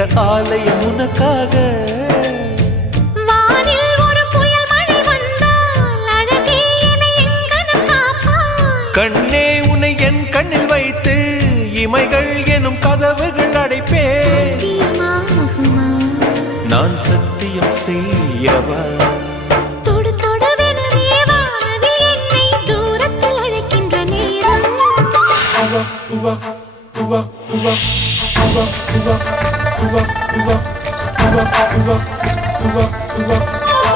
இந்த ஆலயம் உனக்காக. வானில் ஒரு புயல் மழை வந்தால் அழகே என்னை எங்கனம் காப்பாய். கண்ணே உன்னை என் கண்ணில் வைத்து இமைகள் எனும் கதவுகள் அடைப்பேன். சத்தியமாகுமா? நான் சத்தியம் செய்யவா? தொடு தொடுவெனவே வானவில் என்னை தூரத்தில் அழைக்கின்ற நேரம். உவா